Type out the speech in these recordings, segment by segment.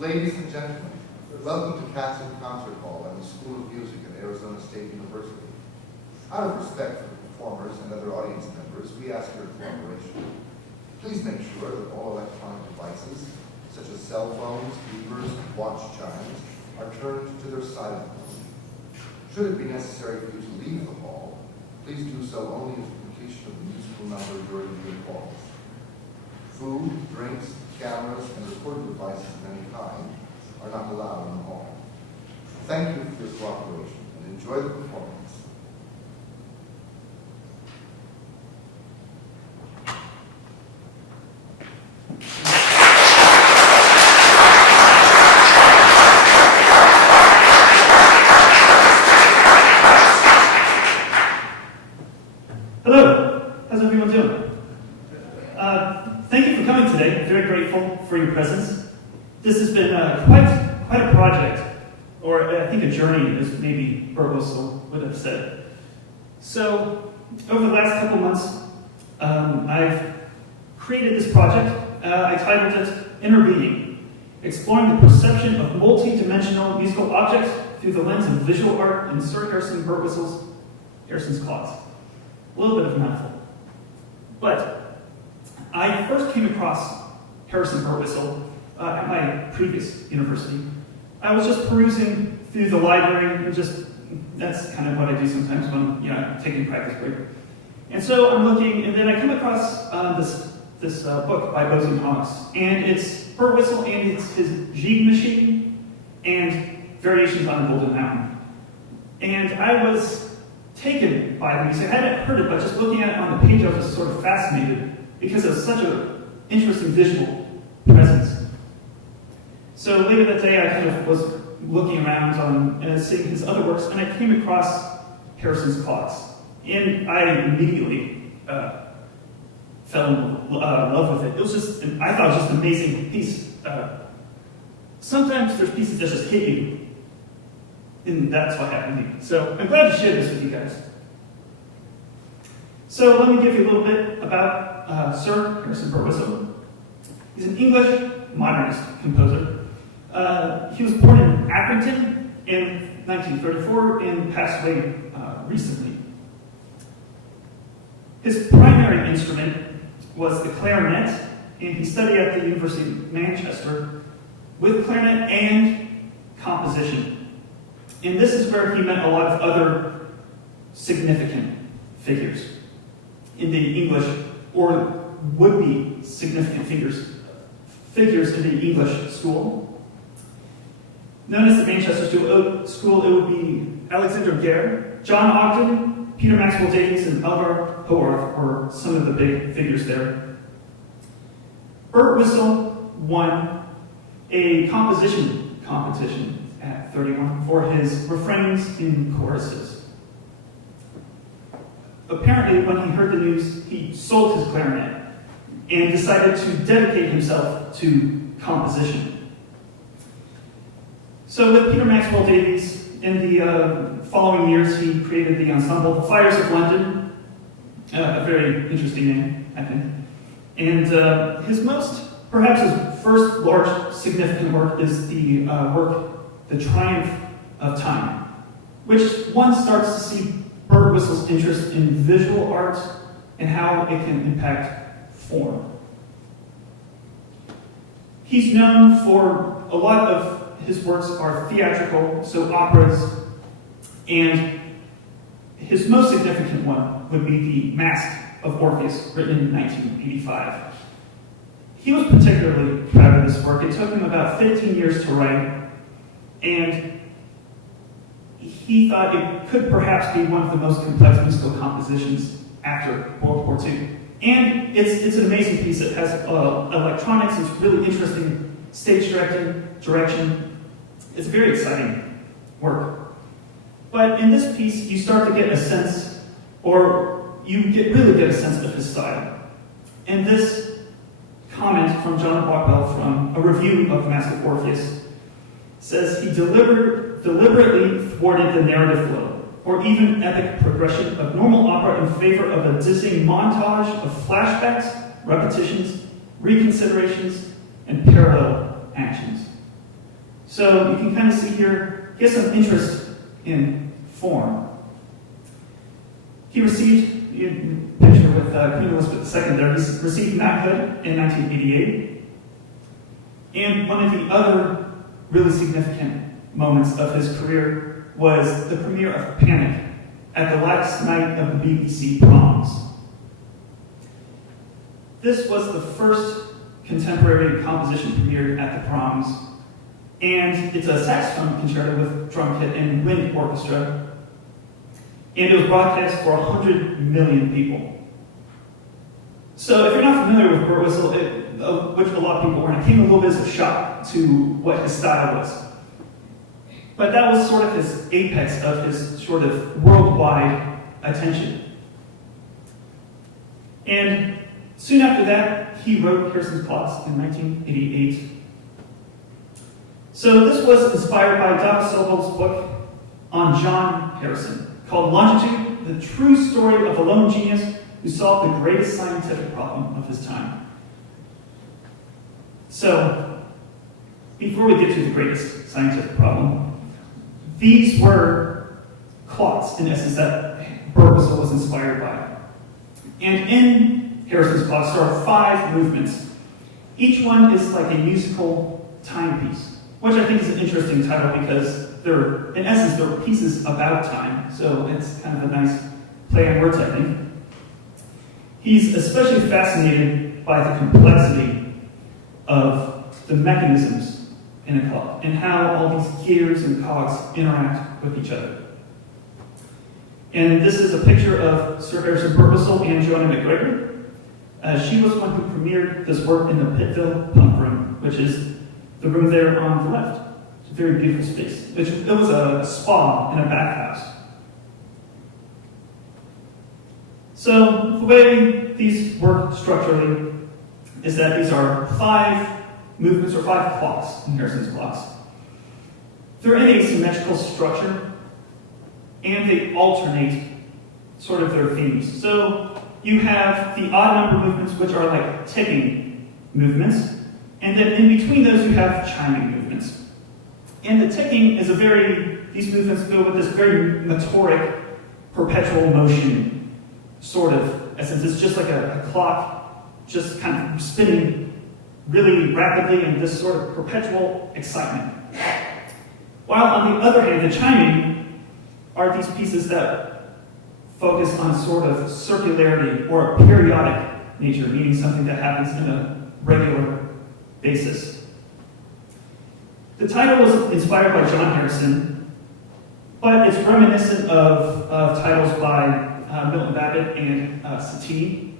Ladies and gentlemen, welcome to Castle Concert Hall and the School of Music at Arizona State University. Out of respect for the performers and other audience members, we ask your cooperation. Please make sure that all electronic devices, such as cell phones, beepers, and watch chimes, are turned to their silent mode. Should it be necessary for you to leave the hall, please do so only at the completion of the musical number during the applause. Food, drinks, cameras, and recording devices of any kind are not allowed in the hall. Thank you for your cooperation and enjoy the performance. Hello, how's everyone doing? Thank you for coming today. I'm very grateful for your presence. This has been quite a project, or I think a journey, as maybe Birtwistle would have said. So, over the last couple months, I've created this project. I titled it Inner Being, Exploring the Perception of Multi-Dimensional Musical Objects Through the Lens of Visual Art in Sir Harrison's Cause. A little bit of a mouthful. But I first came across Harrison Birtwistle at my previous university. I was just perusing through the library, and that's kind of what I do sometimes when I'm taking a practice break. And so I'm looking, and then I come across this book by Bosie Comics, and it's Birtwistle, and it's his Jig Machine and Variations on a Golden Mountain. And I was taken by the music. I hadn't heard it, but just looking at it on the page, I was just sort of fascinated because of such an interesting visual presence. So later that day, I kind of was looking around on seeing his other works, and I came across Harrison's Cause. And I immediately fell in love with it. It was just, I thought it was just an amazing piece. Sometimes there's pieces that just hit you, and that's what happened to me. So I'm glad to share this with you guys. So let me give you a little bit about Sir Harrison Birtwistle. He's an English modernist composer. He was born in Accrington in 1934 and passed away recently. His primary instrument was the clarinet, and he studied at the University of Manchester with clarinet and composition. And this is where he met a lot of other significant figures in the English, or would-be significant figures in the English school. Known as the Manchester School, it would be Alexander Gare, John Ogden, Peter Maxwell Davies, and Elgar Howarth were some of the big figures there. Birtwistle won a composition competition at 31 for his refrains and choruses. Apparently, when he heard the news, he sold his clarinet and decided to dedicate himself to composition. So with Peter Maxwell Davies, in the following years, he created the ensemble Fires of London, a very interesting name, I think. And perhaps his first large significant work is the work The Triumph of Time, which one starts to see Birtwistle's interest in visual art and how it can impact form. He's known for a lot of his works are theatrical, so operas, and his most significant one would be The Mask of Orpheus, written in 1985. He was particularly proud of this work. It took him about 15 years to write, and he thought it could perhaps be one of the most complex musical compositions after World War II. And it's an amazing piece. It has electronics, it's really interesting stage direction. It's very exciting work. But in this piece, you start to get a sense, or really get a sense of his style. And this comment from John Rockwell from a review of Mask of Orpheus says he deliberately thwarted the narrative flow, or even epic progression of normal opera in favor of a dizzying montage of flashbacks, repetitions, reconsiderations, and parallel actions. So you can kind of see here, he has some interest in form. He received, picture with Queen Elizabeth II there, he received knighthood in 1988. And one of the other really significant moments of his career was the premiere of Panic at the last night of the BBC proms. This was the first contemporary composition premiered at the proms, and it's a saxophone concerto with drum kit and wind orchestra, and it was broadcast for 100 million people. So if you're not familiar with Birtwistle, which a lot of people weren't, it came a little bit as a shock to what his style was. But that was sort of his apex of his sort of worldwide attention. And soon after that, he wrote Harrison's Clocks in 1988. So this was inspired by Doc Sobel's book on John Harrison, called Longitude, the true story of a lone genius who solved the greatest scientific problem of his time. So, before we get to the greatest scientific problem, these were clocks, in essence, that Birtwistle was inspired by. And in Harrison's Clocks, there are 5 movements. Each one is like a musical timepiece, which I think is an interesting title because in essence, they're pieces about time. So it's kind of a nice play on words, I think. He's especially fascinated by the complexity of the mechanisms in a clock and how all these gears and cogs interact with each other. And this is a picture of Sir Harrison Birtwistle and Joanna McGregor. She was one who premiered this work in the Pittville Pump Room, which is the room there on the left. It's a very beautiful space. It was a spa in a bathhouse. So the way these work structurally is that these are 5 movements or 5 clocks in Harrison's Clocks. They're in a symmetrical structure, and they alternate sort of their themes. So you have the odd number movements, which are like ticking movements, and then in between those you have chiming movements. And the ticking is these movements go with this very metoric, perpetual motion sort of essence. It's just like a clock just kind of spinning really rapidly in this sort of perpetual excitement. While on the other hand, the chiming are these pieces that focus on sort of circularity or a periodic nature, meaning something that happens in a regular basis. The title was inspired by John Harrison, but it's reminiscent of titles by Milton Babbitt and Satie.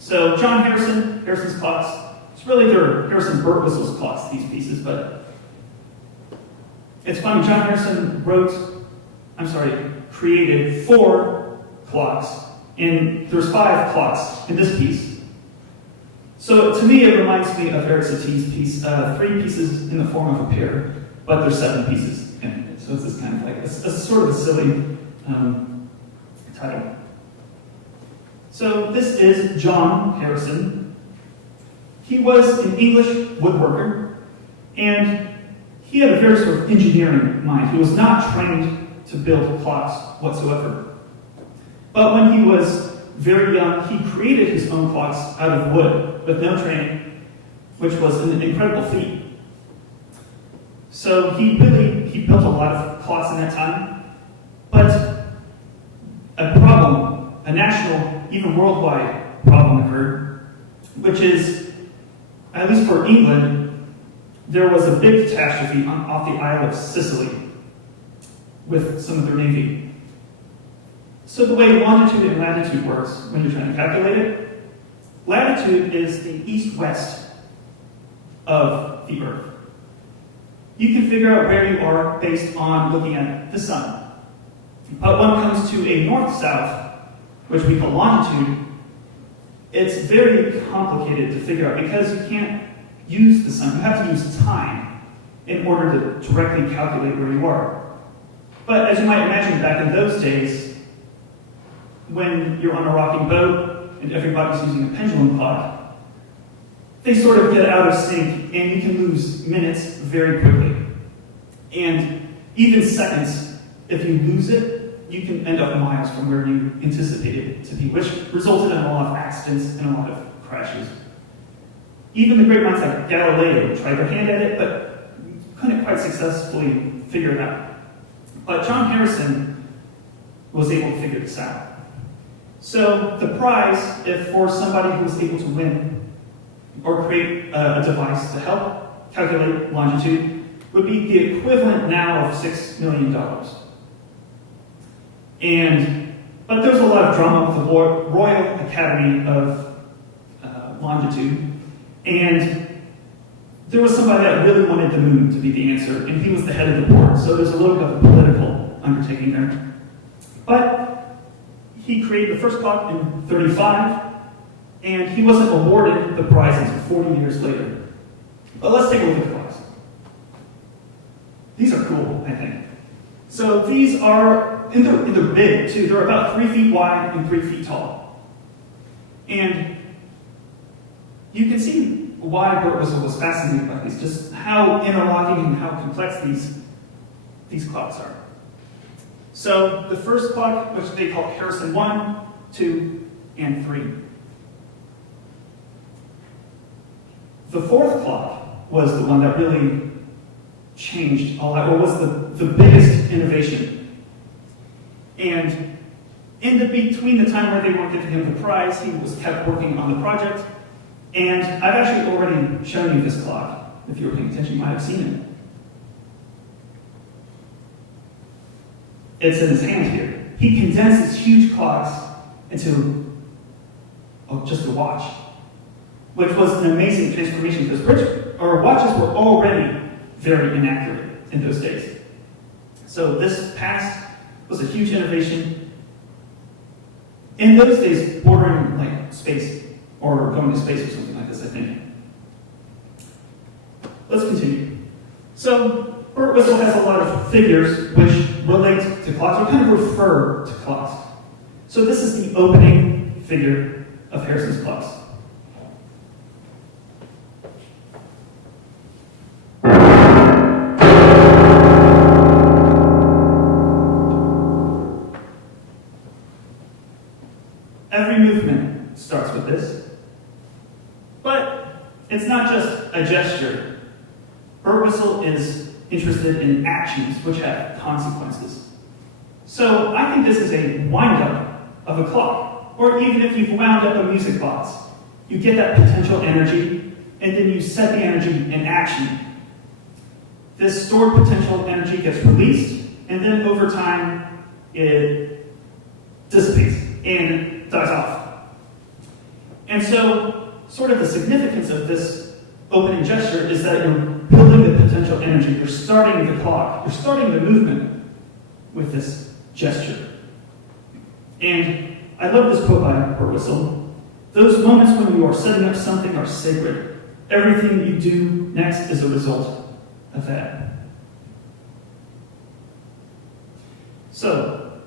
So John Harrison, Harrison's Clocks, it's really their Harrison Birtwistle's clocks, these pieces, but it's funny, John Harrison created 4 clocks, and there's 5 clocks in this piece. So to me, it reminds me of Eric Satie's piece, 3 pieces in the form of a pair, but there's 7 pieces in it. So it's this kind of like, a sort of a silly title. So this is John Harrison. He was an English woodworker, and he had a very sort of engineering mind. He was not trained to build clocks whatsoever. But when he was very young, he created his own clocks out of wood with no training, which was an incredible feat. So he built a lot of clocks in that time, but a national, even worldwide problem occurred, which is, at least for England, there was a big catastrophe off the Isle of Sicily with some of their navy. So the way longitude and latitude works when you're trying to calculate it, latitude is the east-west of the Earth. You can figure out where you are based on looking at the sun. But when it comes to a north-south, which we call longitude, it's very complicated to figure out because you can't use the sun. You have to use time in order to directly calculate where you are. But as you might imagine, back in those days, when you're on a rocking boat and everybody's using a pendulum clock, they sort of get out of sync and you can lose minutes very quickly. And even seconds, if you lose it, you can end up miles from where you anticipated to be, which resulted in a lot of accidents and a lot of crashes. Even the great minds like Galileo tried their hand at it, but couldn't quite successfully figure it out. But John Harrison was able to figure this out. So the prize, if for somebody who was able to win or create a device to help calculate longitude, would be the equivalent now of $6 million. But there's a lot of drama with the Royal Academy of Longitude, and there was somebody that really wanted the moon to be the answer, and he was the head of the board, so there's a little bit of a political undertaking there. But he created the first clock in 35, and he wasn't awarded the prize until 40 years later. But let's take a look at the clocks. These are cool, I think. So these are, and they're big too. They're about 3 feet wide and 3 feet tall. And you can see why Birtwistle was fascinated by these, just how interlocking and how complex these clocks are. So the first clock, which they call Harrison 1, 2, and 3. The fourth clock was the one that really changed a lot, or was the biggest innovation. And between the time where they were giving him the prize, he was kept working on the project. And I've actually already shown you this clock. If you were paying attention, you might have seen it. It's in his hand here. He condenses huge clocks into just a watch, which was an amazing transformation because watches were already very inaccurate in those days. So this past was a huge innovation. In those days, bordering like space, or going to space or something like this, I think. Let's continue. So Birtwistle has a lot of figures which relate to clocks, or kind of refer to clocks. So this is the opening figure of Harrison's clocks. Every movement starts with this. But it's not just a gesture. Birtwistle is interested in actions which have consequences. So I think this is a wind-up of a clock. Or even if you've wound up a music box, you get that potential energy, and then you set the energy in action. This stored potential energy gets released, and then over time, it dissipates and dies off. And so, sort of the significance of this opening gesture is that you're building the potential energy. You're starting the clock. You're starting the movement with this gesture. And I love this quote by Birtwistle. Those moments when you are setting up something are sacred. Everything you do next is a result of that. So,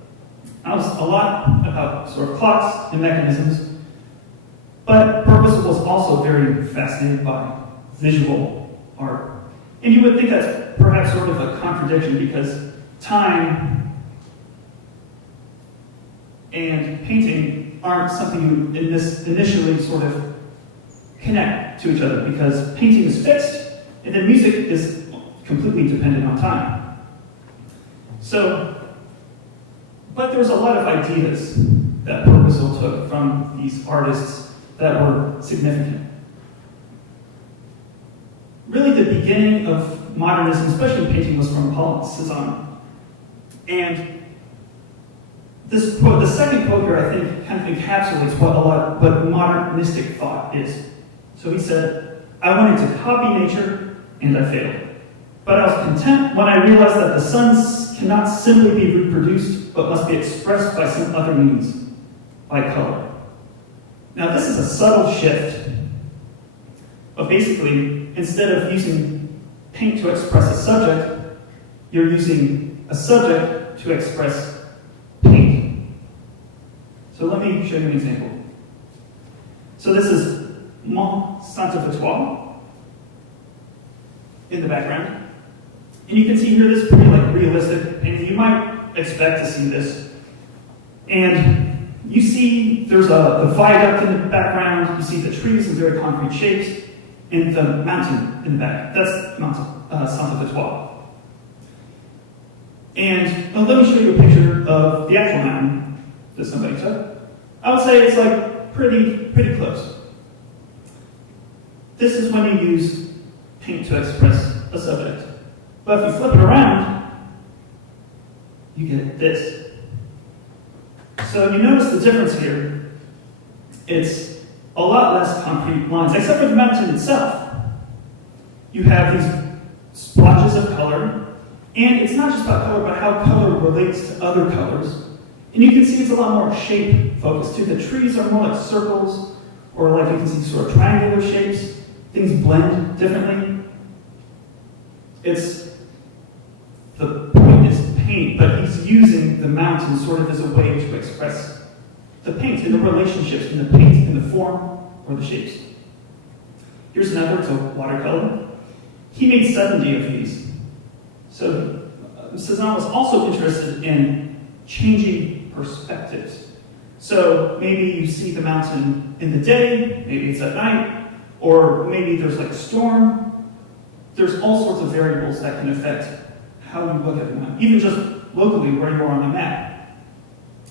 that was a lot about sort of clocks and mechanisms. But Birtwistle was also very fascinated by visual art. And you would think that's perhaps sort of a contradiction because time and painting aren't something you initially sort of connect to each other because painting is fixed and then music is completely dependent on time. But there was a lot of ideas that Birtwistle took from these artists that were significant. Really, the beginning of modernism, especially in painting, was from Paul Cézanne. And this quote, the second quote here, I think, kind of encapsulates what modernistic thought is. So he said, "I wanted to copy nature, and I failed. But I was content when I realized that the sun cannot simply be reproduced, but must be expressed by some other means, by color." Now, this is a subtle shift. But basically, instead of using paint to express a subject, you're using a subject to express paint. So let me show you an example. So this is Mont Saint-Victoire in the background. And you can see here this pretty like realistic painting. You might expect to see this. And you see there's the viaduct in the background, you see the trees in very concrete shapes, and the mountain in the back. That's Mount Santa Victoire. And let me show you a picture of the actual mountain that somebody took. I would say it's like pretty close. This is when you use paint to express a subject. But if you flip it around, you get this. So you notice the difference here. It's a lot less concrete lines, except for the mountain itself. You have these splotches of color, and it's not just about color, but how color relates to other colors. And you can see it's a lot more shape focused too. The trees are more like circles, or like you can see sort of triangular shapes. Things blend differently. The point is paint, but he's using the mountain sort of as a way to express the paint and the relationships in the paint, in the form, or the shapes. Here's another, it's a watercolor. He made 70 of these. So Cezanne was also interested in changing perspectives. So maybe you see the mountain in the day, maybe it's at night, or maybe there's like a storm. There's all sorts of variables that can affect how you look at the mountain, even just locally where you are on the map.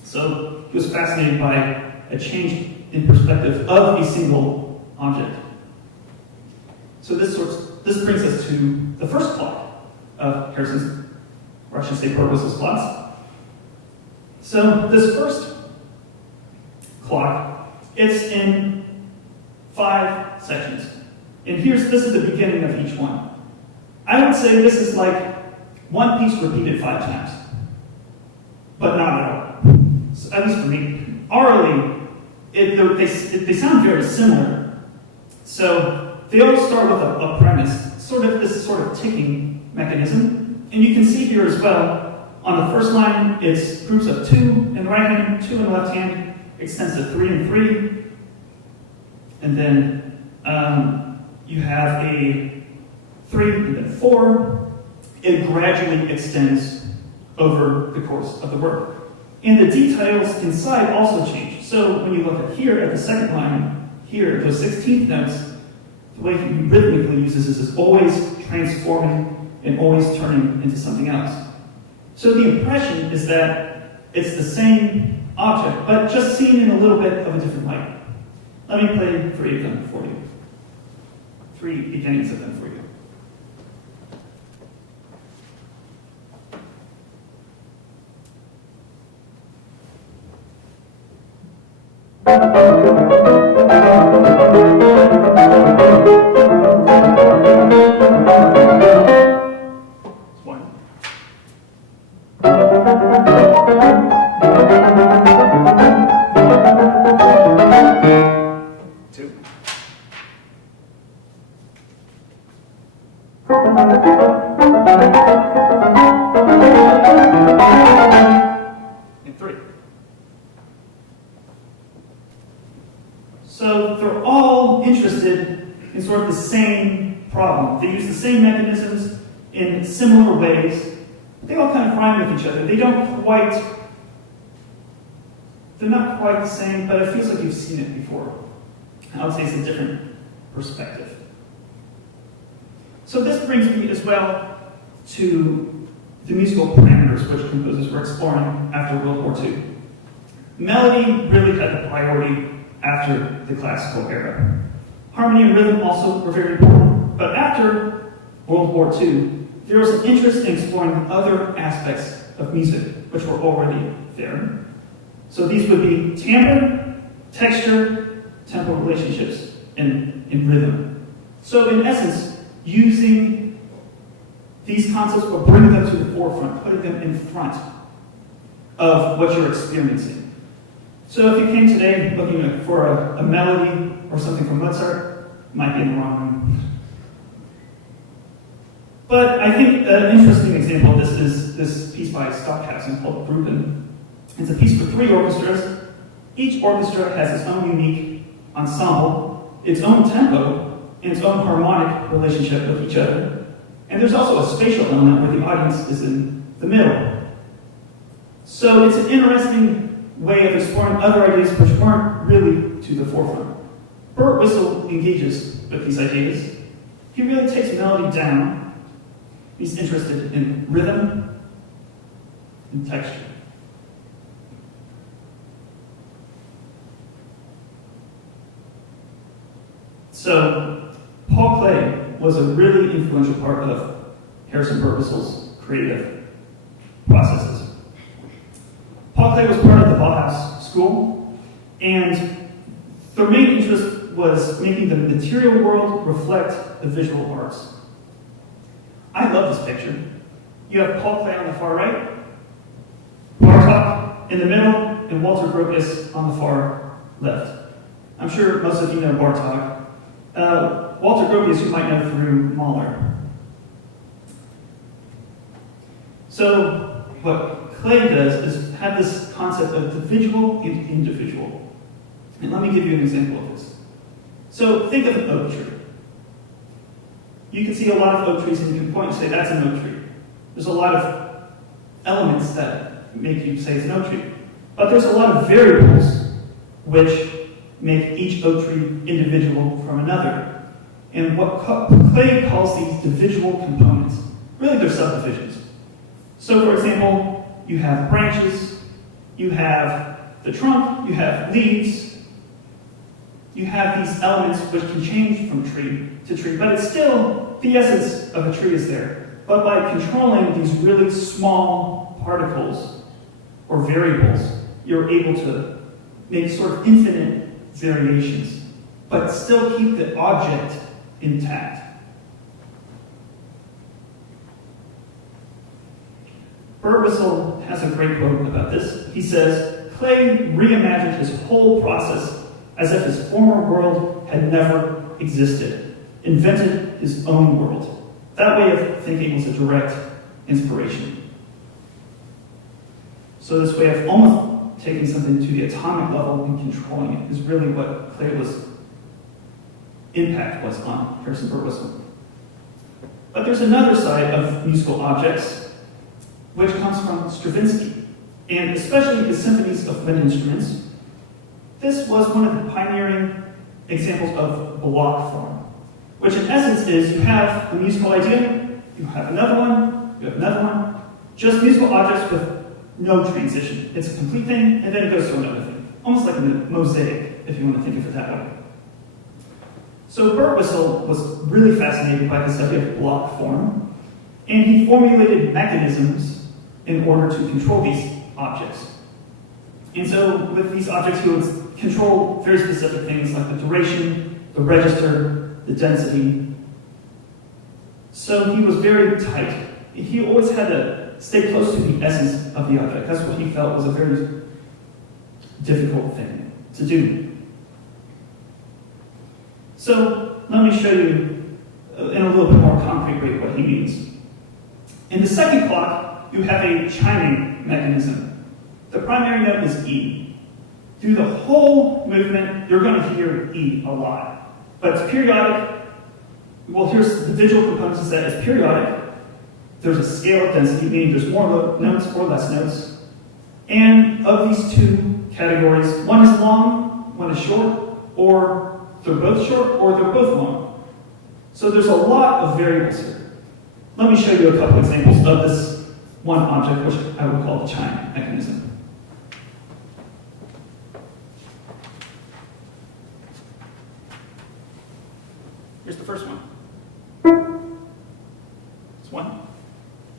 So he was fascinated by a change in perspective of a single object. So this brings us to the first plot of Harrison's, or I should say Birtwistle's plots. So this first clock, it's in 5 sections. And this is the beginning of each one. I would say this is like one piece repeated 5 times. But not at all. So, at least for me. Orally, they sound very similar. So they all start with a premise, sort of ticking mechanism. And you can see here as well, on the first line, it's groups of 2 in the right hand, 2 in the left hand, extends to 3 and 3. And then you have a 3 and then 4. It gradually extends over the course of the work. And the details inside also change. So when you look at here, at the second line, here, those 16th notes, the way he rhythmically uses this is always transforming and always turning into something else. So the impression is that it's the same object, but just seen in a little bit of a different light. Let me play 3 of them for you. 3 beginnings of them for you. So they're all interested in sort of the same problem. They use the same mechanisms in similar ways. They all kind of rhyme with each other. They're not quite the same, but it feels like you've seen it before. I would say it's a different perspective. So this brings me as well to the musical parameters which composers were exploring after World War II. Melody really had the priority after the classical era. Harmony and rhythm also were very important, but after World War II, there was an interest in exploring other aspects of music which were already there. So these would be timbre, texture, tempo relationships, and rhythm. So in essence, using these concepts or bringing them to the forefront, putting them in front of what you're experiencing. So if you came today looking for a melody or something from Mozart, you might be in the wrong room. But I think an interesting example of this is this piece by Stockhausen called Gruppen. It's a piece for 3 orchestras. Each orchestra has its own unique ensemble, its own tempo, and its own harmonic relationship with each other. And there's also a spatial element where the audience is in the middle. So it's an interesting way of exploring other ideas which weren't really to the forefront. Birtwistle engages with these ideas. He really takes melody down. He's interested in rhythm and texture. So, Paul Klee was a really influential part of Harrison Birtwistle's creative processes. Paul Klee was part of the Bauhaus School, and their main interest was making the material world reflect the visual arts. I love this picture. You have Paul Klee on the far right, Bartók in the middle, and Walter Gropius on the far left. I'm sure most of you know Bartók. Walter Gropius you might know through Mahler. So what Klee does is have this concept of the visual and individual. And let me give you an example of this. So think of an oak tree. You can see a lot of oak trees and you can point and say, that's an oak tree. There's a lot of elements that make you say it's an oak tree. But there's a lot of variables which make each oak tree individual from another. And what Klee calls these individual components, really they're subdivisions. So for example, you have branches, you have the trunk, you have leaves, you have these elements which can change from tree to tree, but it's still, the essence of a tree is there. But by controlling these really small particles or variables, you're able to make sort of infinite variations, but still keep the object intact. Birtwistle has a great quote about this. He says, Klee reimagined his whole process as if his former world had never existed, invented his own world. That way of thinking was a direct inspiration. So this way of almost taking something to the atomic level and controlling it is really what Klee's impact was on Harrison Birtwistle. But there's another side of musical objects which comes from Stravinsky, and especially his symphonies of wind instruments. This was one of the pioneering examples of block form, which in essence is you have a musical idea, you have another one, you have another one, just musical objects with no transition. It's a complete thing, and then it goes to another thing. Almost like a mosaic, if you want to think of it that way. So Birtwistle was really fascinated by this idea of block form, and he formulated mechanisms in order to control these objects. And so with these objects, he would control very specific things like the duration, the register, the density. So he was very tight. He always had to stay close to the essence of the object. That's what he felt was a very difficult thing to do. So let me show you in a little bit more concrete way what he means. In the second clock, you have a chiming mechanism. The primary note is E. Through the whole movement, you're going to hear E a lot. But it's periodic. Well, here's the visual components is that it's periodic. There's a scale of density, meaning there's more notes or less notes. And of these two categories, one is long, one is short, or they're both short, or they're both long. So there's a lot of variables here. Let me show you a couple examples of this one object, which I would call the chime mechanism. Here's the first one. It's one.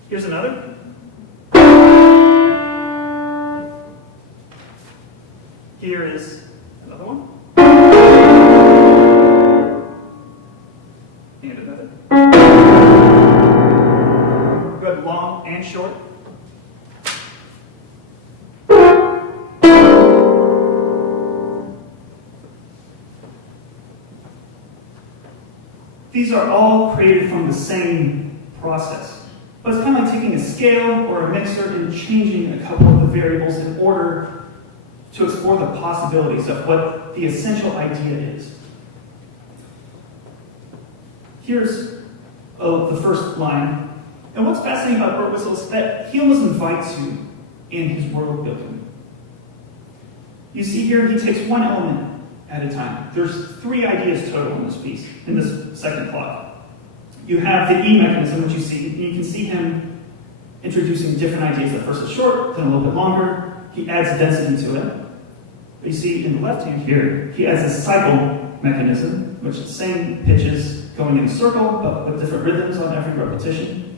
Here's another. Here is another one. And another. Good, long and short. These are all created from the same process. But it's kind of like taking a scale or a mixer and changing a couple of the variables in order to explore the possibilities of what the essential idea is. Here's of the first line. And what's fascinating about Birtwistle is that he almost invites you in his world building. You see here, he takes one element at a time. There's 3 ideas total in this piece, in this second plot. You have the E mechanism, which you see, and you can see him introducing different ideas. At first it's short, then a little bit longer. He adds density to it. But you see in the left hand here, he adds a cycle mechanism, which is the same pitches going in a circle, but with different rhythms on every repetition.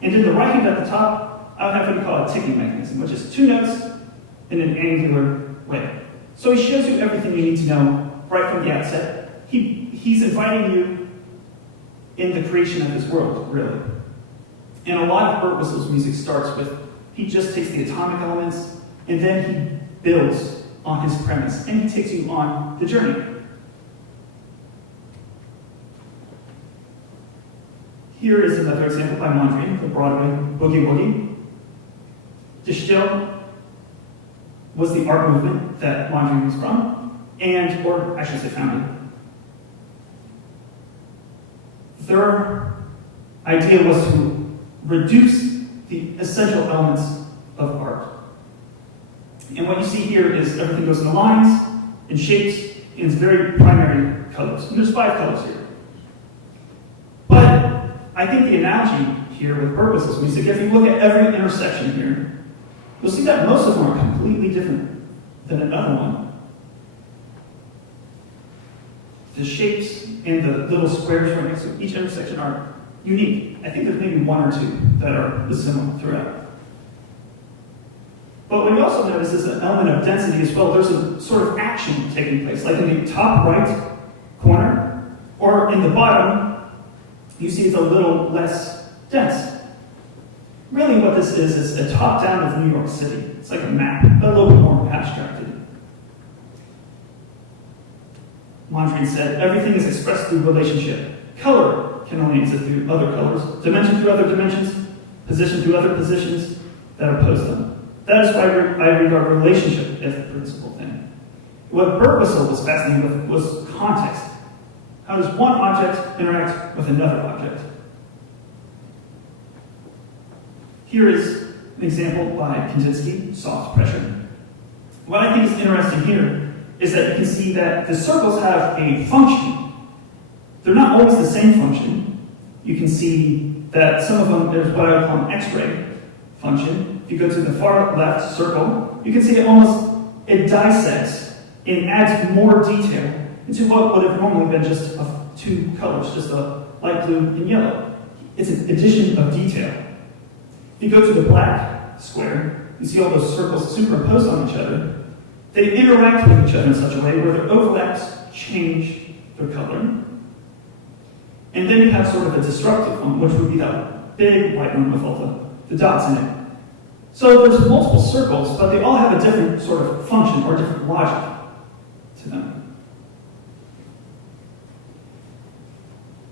And in the right hand at the top, I would have what you call a ticking mechanism, which is 2 notes in an angular way. So he shows you everything you need to know right from the outset. He's inviting you in the creation of his world, really. And a lot of Birtwistle's music starts with, he just takes the atomic elements, and then he builds on his premise, and he takes you on the journey. Here is another example by Mondrian, the Broadway Boogie Woogie. Distill was the art movement that Mondrian was from, or I should say founded. Their idea was to reduce the essential elements of art. And what you see here is everything goes in lines, in shapes, in its very primary colors. And there's 5 colors here. But I think the analogy here with Birtwistle's music, if you look at every intersection here, you'll see that most of them are completely different than another one. The shapes and the little squares right next to each intersection are unique. I think there's maybe 1 or 2 that are similar throughout. But what you also notice is an element of density as well. There's a sort of action taking place, like in the top right corner, or in the bottom, you see it's a little less dense. Really what this is a top-down of New York City. It's like a map, but a little bit more abstracted. Mondrian said, everything is expressed through relationship. Color can only exist through other colors, dimension through other dimensions, position through other positions that oppose them. That is why I regard relationship as the principal thing. What Birtwistle was fascinated with was context. How does one object interact with another object? Here is an example by Kandinsky, soft pressure. What I think is interesting here is that you can see that the circles have a function. They're not always the same function. You can see that some of them, there's what I would call an X-ray function. If you go to the far left circle, you can see it dissects and adds more detail into what would have normally been just 2 colors, just a light blue and yellow. It's an addition of detail. If you go to the black square, you see all those circles superimposed on each other. They interact with each other in such a way where their overlaps change their coloring. And then you have sort of a disruptive one, which would be that big white one with all the dots in it. So there's multiple circles, but they all have a different sort of function or different logic to them.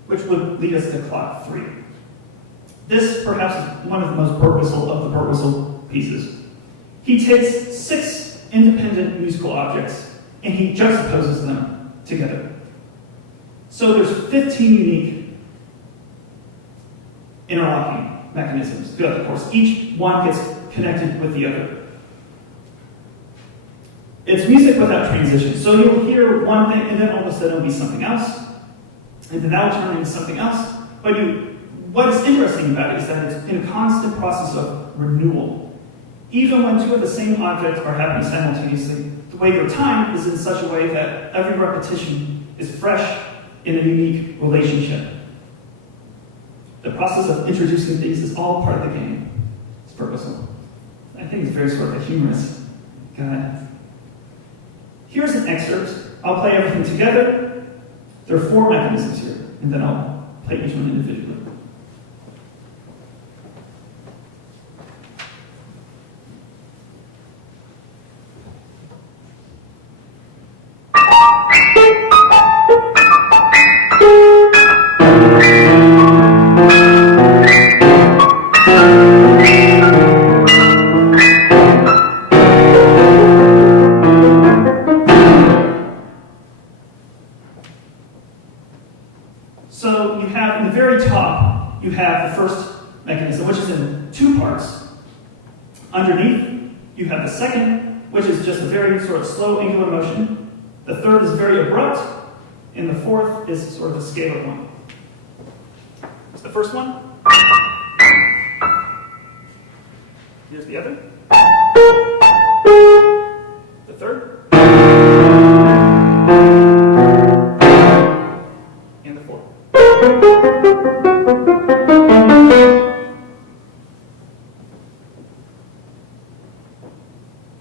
Which would lead us to clock 3. This perhaps is one of the most Birtwistle of the Birtwistle pieces. He takes 6 independent musical objects and he juxtaposes them together. So there's 15 unique interlocking mechanisms throughout the course. Each one gets connected with the other. It's music without transition. So you'll hear one thing and then all of a sudden it'll be something else. And then that'll turn into something else. But what is interesting about it is that it's in a constant process of renewal. Even when 2 of the same objects are happening simultaneously, the way they're timed is in such a way that every repetition is fresh in a unique relationship. The process of introducing things is all part of the game. It's Birtwistle. I think it's very sort of a humorous guy. Here's an excerpt. I'll play everything together. There are 4 mechanisms here, and then I'll play each one individually. So you have in the very top you have the first mechanism, which is in two parts. Underneath, you have the second, which is just a very sort of slow angular motion. The third is very abrupt, and the fourth is sort of a scalar one. So the first one. Here's the other. The third. And the fourth.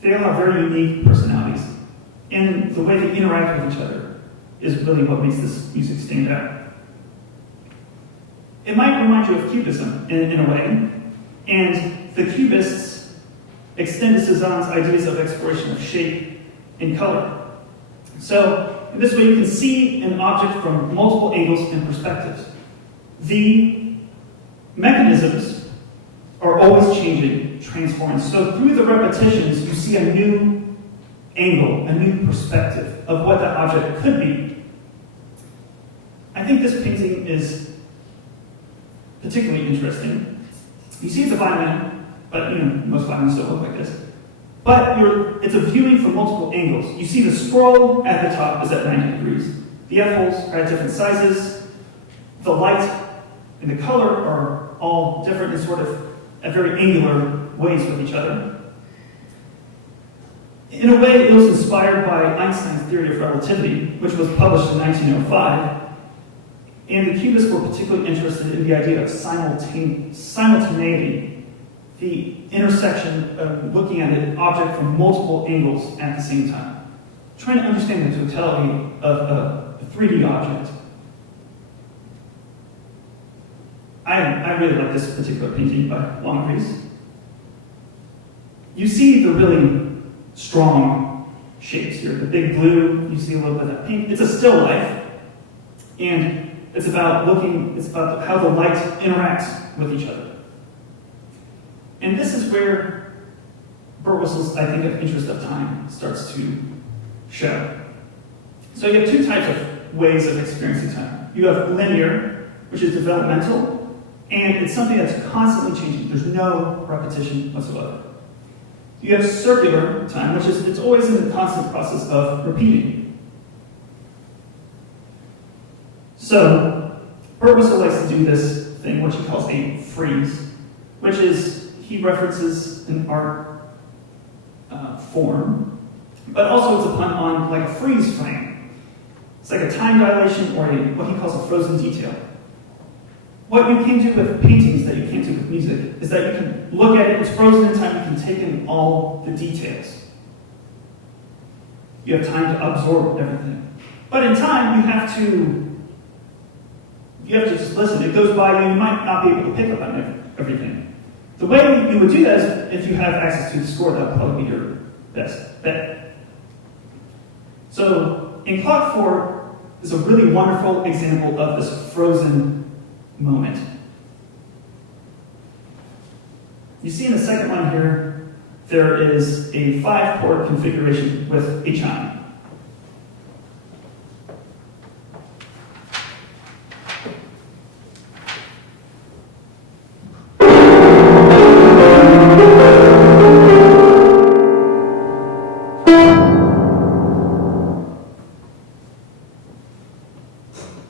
They all have very unique personalities. And the way they interact with each other is really what makes this music stand out. It might remind you of Cubism in a way. And the Cubists extended Cézanne's ideas of exploration of shape and color. So, in this way, you can see an object from multiple angles and perspectives. The mechanisms are always changing, transforming. So, through the repetitions, you see a new angle, a new perspective of what that object could be. I think this painting is particularly interesting. You see it's a violin, but most violins don't look like this. But it's a viewing from multiple angles. You see the scroll at the top is at 90 degrees. The F-holes are at different sizes. The light and the color are all different in sort of at very angular ways with each other. In a way, it was inspired by Einstein's theory of relativity, which was published in 1905. And the Cubists were particularly interested in the idea of simultaneity, the intersection of looking at an object from multiple angles at the same time, trying to understand the totality of a 3D object. I really like this particular painting by Longries. You see the really strong shapes here. The big blue, you see a little bit of that pink. It's a still life, and it's about how the light interacts with each other. And this is where Birtwistle's, I think, of interest of time starts to show. So you have two types of ways of experiencing time. You have linear, which is developmental, and it's something that's constantly changing. There's no repetition whatsoever. You have circular time, which is it's always in the constant process of repeating. So, Birtwistle likes to do this thing, which he calls a frieze, which is, he references an art form, but also it's a pun on like a freeze frame. It's like a time dilation or what he calls a frozen detail. What you can do with paintings that you can't do with music is that you can look at it, it's frozen in time, you can take in all the details. You have time to absorb everything. But in time, you have to just listen. It goes by you might not be able to pick up on everything. The way you would do that is if you have access to the score, that would probably be your best bet. So, in Clock 4 is a really wonderful example of this frozen moment. You see in the second line here, there is a 5-chord configuration with a chime.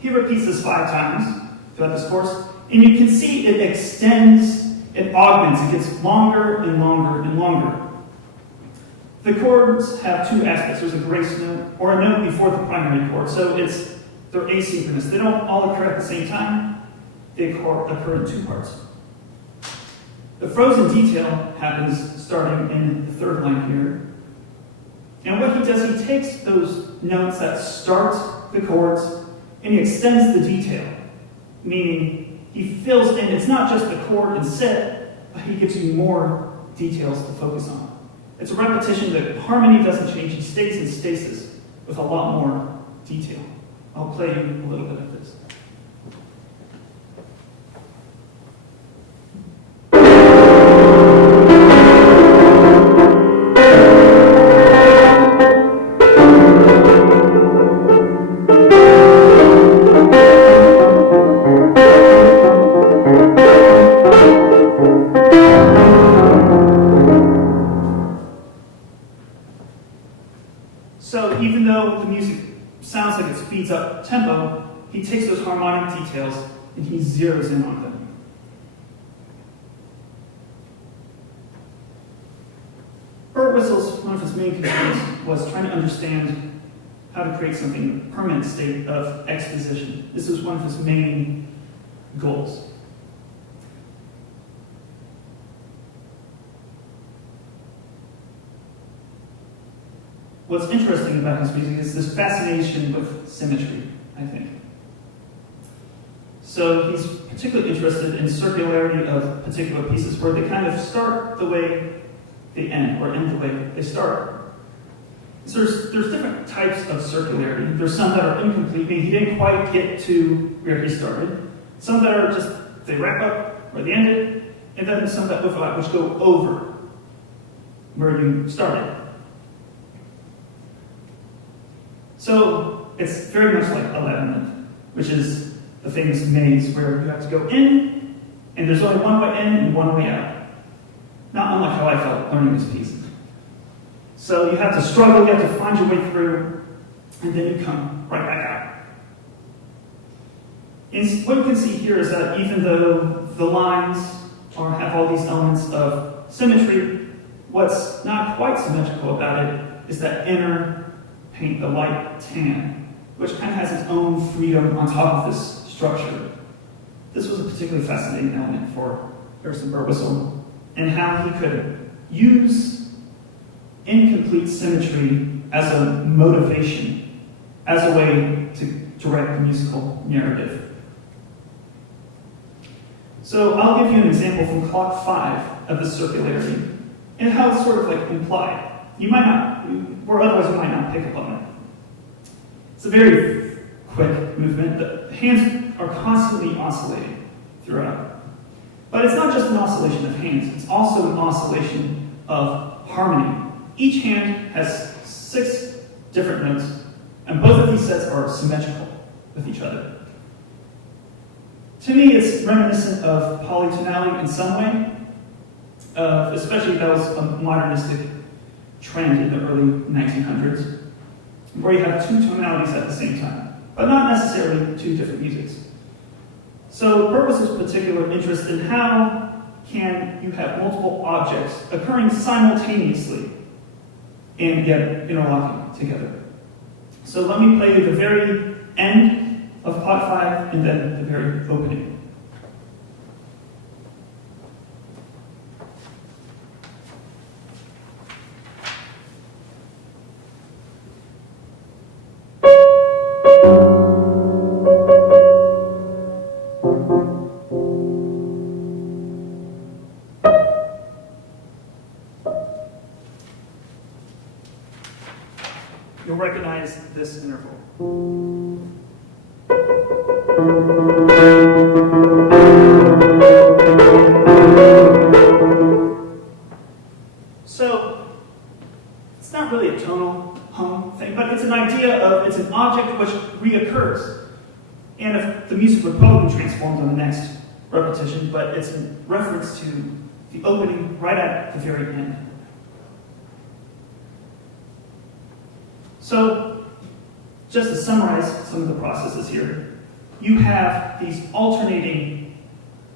He repeats this 5 times throughout this course, and you can see it extends, it augments, it gets longer and longer and longer. The chords have two aspects. There's a grace note, or a note before the primary chord, so they're asynchronous. They don't all occur at the same time. They occur in two parts. The frozen detail happens starting in the third line here. And what he does, he takes those notes that start the chords and he extends the detail, meaning he fills in, it's not just the chord and sit, but he gives you more details to focus on. It's a repetition that harmony doesn't change, he stays in stasis with a lot more detail. I'll play you a little bit of this. sounds like it speeds up tempo, he takes those harmonic details and he zeroes in on them. Birtwistle's one of his main concerns was trying to understand how to create something in a permanent state of exposition. This was one of his main goals. What's interesting about his music is this fascination with symmetry, I think. So he's particularly interested in circularity of particular pieces where they kind of start the way they end, or end the way they start. So there's different types of circularity. There's some that are incomplete, meaning he didn't quite get to where he started. Some that are just, they wrap up where they ended, and then some that overlap, which go over where you started. So it's very much like a labyrinth, which is the famous maze where you have to go in, and there's only one way in and one way out. Not unlike how I felt learning this piece. So you have to struggle, you have to find your way through, and then you come right back out. And what you can see here is that even though the lines have all these elements of symmetry, what's not quite symmetrical about it is that inner paint, the light tan, which kind of has its own freedom on top of this structure. This was a particularly fascinating element for Harrison Birtwistle, and how he could use incomplete symmetry as a motivation, as a way to direct the musical narrative. So I'll give you an example from clock 5 of the circularity, and how it's sort of like implied. You might not, or otherwise you might not pick up on it. It's a very quick movement. The hands are constantly oscillating throughout. But it's not just an oscillation of hands, it's also an oscillation of harmony. Each hand has 6 different notes, and both of these sets are symmetrical with each other. To me, it's reminiscent of polytonality in some way, especially that was a modernistic trend in the early 1900s, where you have 2 tonalities at the same time, but not necessarily 2 different musics. So Birtwistle's particular interest in how can you have multiple objects occurring simultaneously and yet interlocking together. So let me play the very end of clock 5 and then the very opening. You'll recognize this interval. So, it's not really a tonal hum thing, but it's an idea of, it's an object which reoccurs. And if the music would probably be transformed on the next repetition, but it's in reference to the opening right at the very end. So, just to summarize some of the processes here, you have these alternating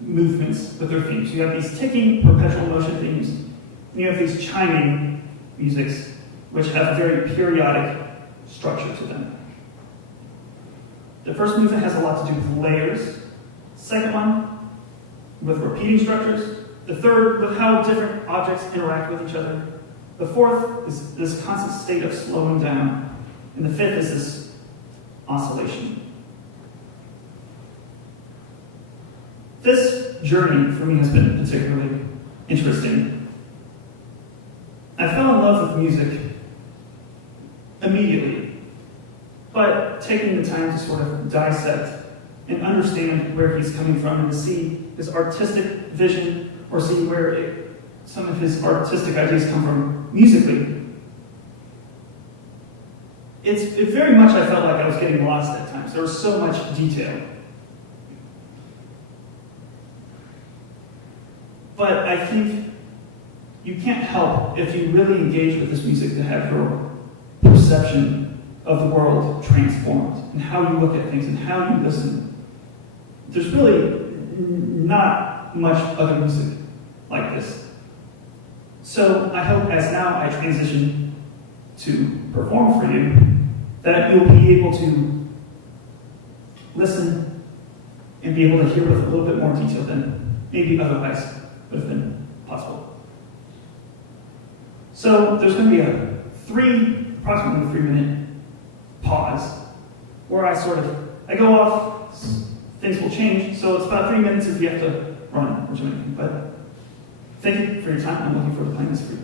movements with their themes. You have these ticking perpetual motion themes, and you have these chiming musics, which have a very periodic structure to them. The first movement has a lot to do with layers. Second one, with repeating structures. The third, with how different objects interact with each other. The fourth is this constant state of slowing down. And the fifth is this oscillation. This journey for me has been particularly interesting. I fell in love with music immediately, but taking the time to sort of dissect and understand where he's coming from and to see his artistic vision or see where some of his artistic ideas come from musically. It very much, I felt like I was getting lost at times. There was so much detail. But I think you can't help, if you really engage with this music, to have your perception of the world transformed, and how you look at things and how you listen. There's really not much other music like this. So I hope as now I transition to perform for you, that you'll be able to listen and be able to hear with a little bit more detail than maybe otherwise would have been possible. So there's going to be approximately 3-minute pause where I go off, things will change, so it's about 3 minutes if you have to run or do anything. But thank you for your time. I'm looking forward to playing this for you.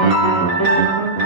Thank you.